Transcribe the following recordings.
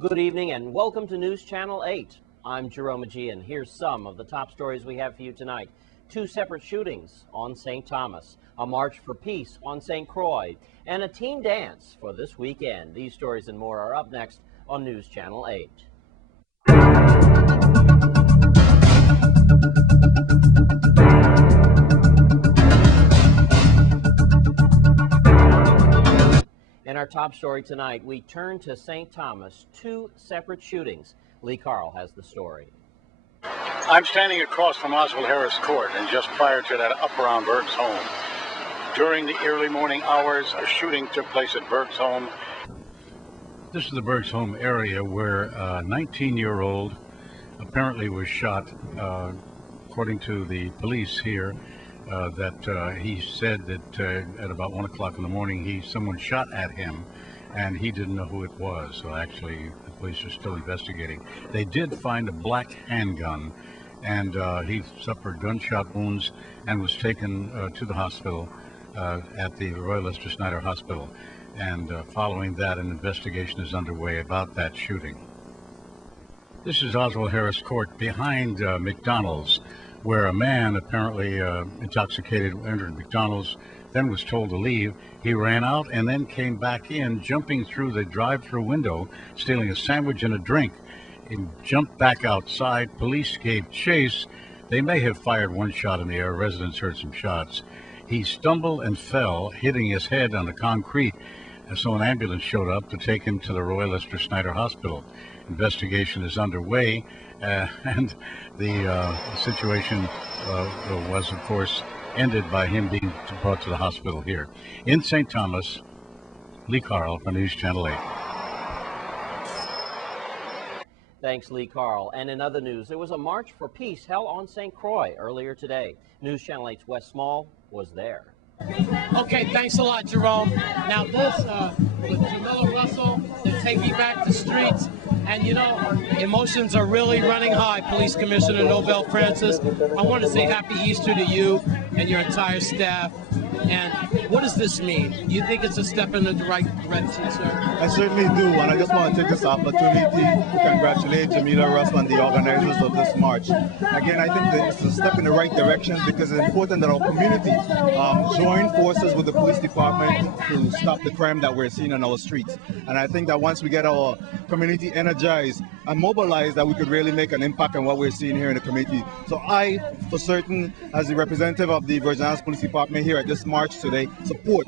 Good evening and welcome to News Channel 8. I'm Jerome Agee, and here's some of the top stories we have for you tonight. 2 separate shootings on St. Thomas, a march for peace on St. Croix, and a team dance for this weekend. These stories and more are up next on News Channel 8. In our top story tonight, we turn to St. Thomas, 2 separate shootings. Lee Carl has the story. I'm standing across from Oswald Harris Court, and just prior to that, up around Berg's home. During the early morning hours, a shooting took place at Berg's home. This is the Berg's home area where a 19-year-old apparently was shot, according to the police here. That he said that at about 1 o'clock in the morning, someone shot at him, and he didn't know who it was. So actually, the police are still investigating. They did find a black handgun, and he suffered gunshot wounds and was taken to the hospital at the Royal Leicester Snyder Hospital. And following that, an investigation is underway about that shooting. This is Oswald Harris Court behind McDonald's, where a man apparently intoxicated entered McDonald's, then was told to leave. He ran out and then came back in, jumping through the drive-through window, stealing a sandwich and a drink. He jumped back outside. Police gave chase. They may have fired one shot in the air. Residents heard some shots. He stumbled and fell, hitting his head on the concrete, and so an ambulance showed up to take him to the Royal Leicester Snyder Hospital. Investigation is underway, and the situation was, of course, ended by him being brought to the hospital here. In St. Thomas, Lee Carl for News Channel 8. Thanks, Lee Carl. And in other news, there was a march for peace held on St. Croix earlier today. News Channel 8's Wes Small was there. Okay, thanks a lot, Jerome. Now this, with Jamila Russell, they're taking back the streets. And you know, emotions are really running high, Police Commissioner Novell Francis. I want to say happy Easter to you and your entire staff. And what does this mean? You think it's a step in the right direction, sir? I certainly do, and I just want to take this opportunity to congratulate Jamila Russell and the organizers of this march. Again, I think that it's a step in the right direction because it's important that our community join forces with the police department to stop the crime that we're seeing on our streets. And I think that once we get our community energized and mobilized, that we could really make an impact on what we're seeing here in the community. So I, for certain, as the representative of the Virgin Islands Police Department here at this march today, support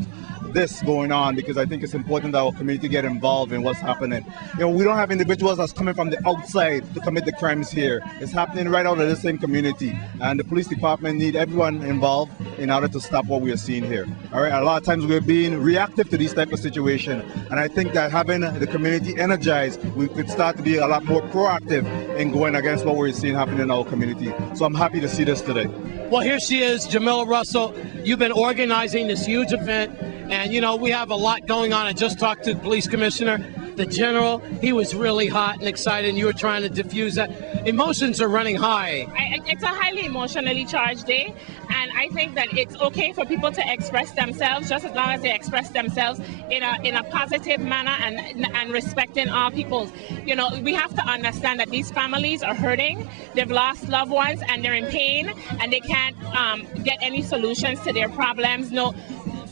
this going on because I think it's important that our community get involved in what's happening. You know, we don't have individuals that's coming from the outside to commit the crimes here. It's happening right out of the same community, and the police department need everyone involved in order to stop what we are seeing here. All right, a lot of times we're being reactive to these type of situations, and I think that having the community energized, we could start to be a lot more proactive in going against what we're seeing happening in our community. So I'm happy to see this today. Well, here she is, Jamila Russell. You've been organizing this huge event, and you know, we have a lot going on. I just talked to the police commissioner, the general. He was really hot and excited, and you were trying to diffuse that. Emotions are running high. It's a highly emotionally charged day, and I think that it's okay for people to express themselves, just as long as they express themselves in a positive manner and respecting all people's. You know, we have to understand that these families are hurting. They've lost loved ones, and they're in pain, and they can't get any solutions to their problems. No,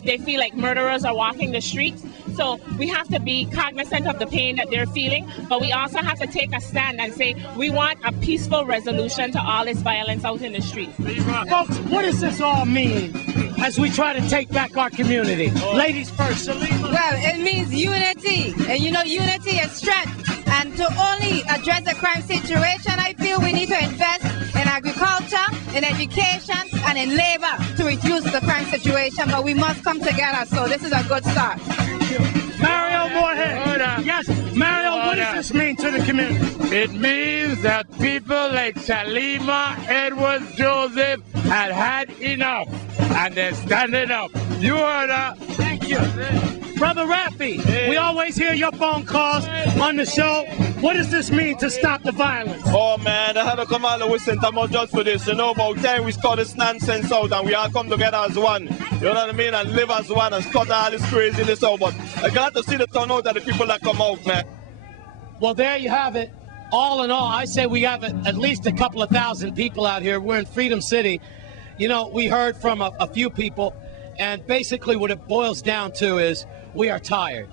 they feel like murderers are walking the streets. So we have to be cognizant of the pain that they're feeling, but we also have to take a stand and say we want a peaceful resolution to all this violence out in the street. Folks, what does this all mean as we try to take back our community? Ladies first. Well, it means unity, and you know, unity is strength. And to only address the crime situation, I feel we need to invest in agriculture, in education, and in labor to reduce the crime situation, but we must come together, so this is a good start. Mario Moorhead. Order. Yes, Mario, what does this mean to the community? It means that people like Shalima Edwards Joseph had enough, and they're standing up. You order. Thank you. Brother Rafi, we always hear your phone calls on the show. What does this mean to stop the violence? Oh man, I had to come all the way St. Thomas just for this. You know, about time we sort this nonsense out and we all come together as one. You know what I mean? And live as one and cut all this craziness out. But I got to see the turnout of the people that come out, man. Well, there you have it. All in all, I say we have at least a couple of thousand people out here. We're in Freedom City. You know, we heard from a few people, and basically what it boils down to is we are tired.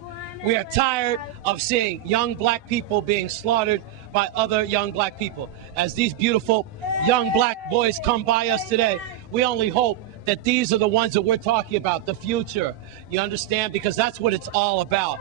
We are tired of seeing young black people being slaughtered by other young black people. As these beautiful young black boys come by us today, we only hope that these are the ones that we're talking about, the future. You understand? Because that's what it's all about.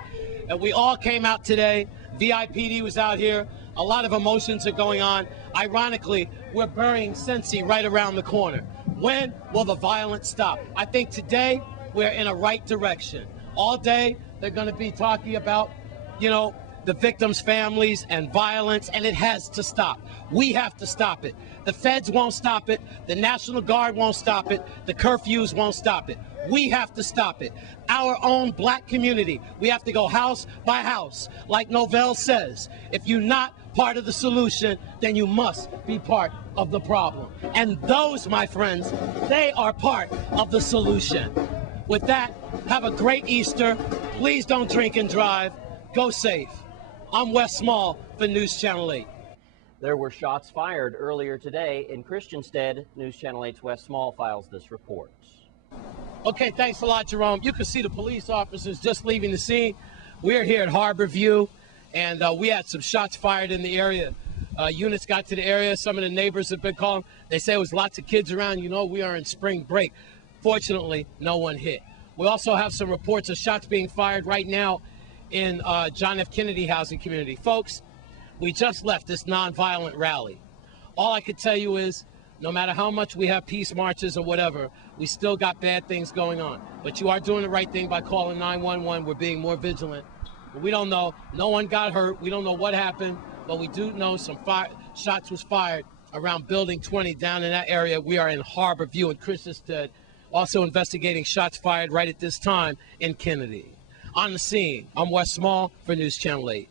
And we all came out today. VIPD was out here. A lot of emotions are going on. Ironically, we're burying Sensi right around the corner. When will the violence stop? I think today we're in a right direction. All day they're going to be talking about, you know, the victims' families and violence, and it has to stop. We have to stop it. The feds won't stop it. The National Guard won't stop it. The curfews won't stop it. We have to stop it. Our own black community, we have to go house by house. Like Novell says, if you're not part of the solution, then you must be part of the problem. And those, my friends, they are part of the solution. With that, have a great Easter. Please don't drink and drive. Go safe. I'm Wes Small for News Channel 8. There were shots fired earlier today in Christiansted. News Channel 8's Wes Small files this report. Okay, thanks a lot, Jerome. You can see the police officers just leaving the scene. We're here at Harbor View, and we had some shots fired in the area. Units got to the area. Some of the neighbors have been calling. They say there was lots of kids around. You know, we are in spring break. Fortunately, no one hit. We also have some reports of shots being fired right now in John F. Kennedy housing community. Folks, we just left this nonviolent rally. All I could tell you is, no matter how much we have peace marches or whatever, we still got bad things going on. But you are doing the right thing by calling 911. We're being more vigilant. But we don't know. No one got hurt. We don't know what happened. But we do know some shots was fired around Building 20 down in that area. We are in Harbor View in Christiansted. Also investigating shots fired right at this time in Kennedy. On the scene, I'm Wes Small for News Channel 8.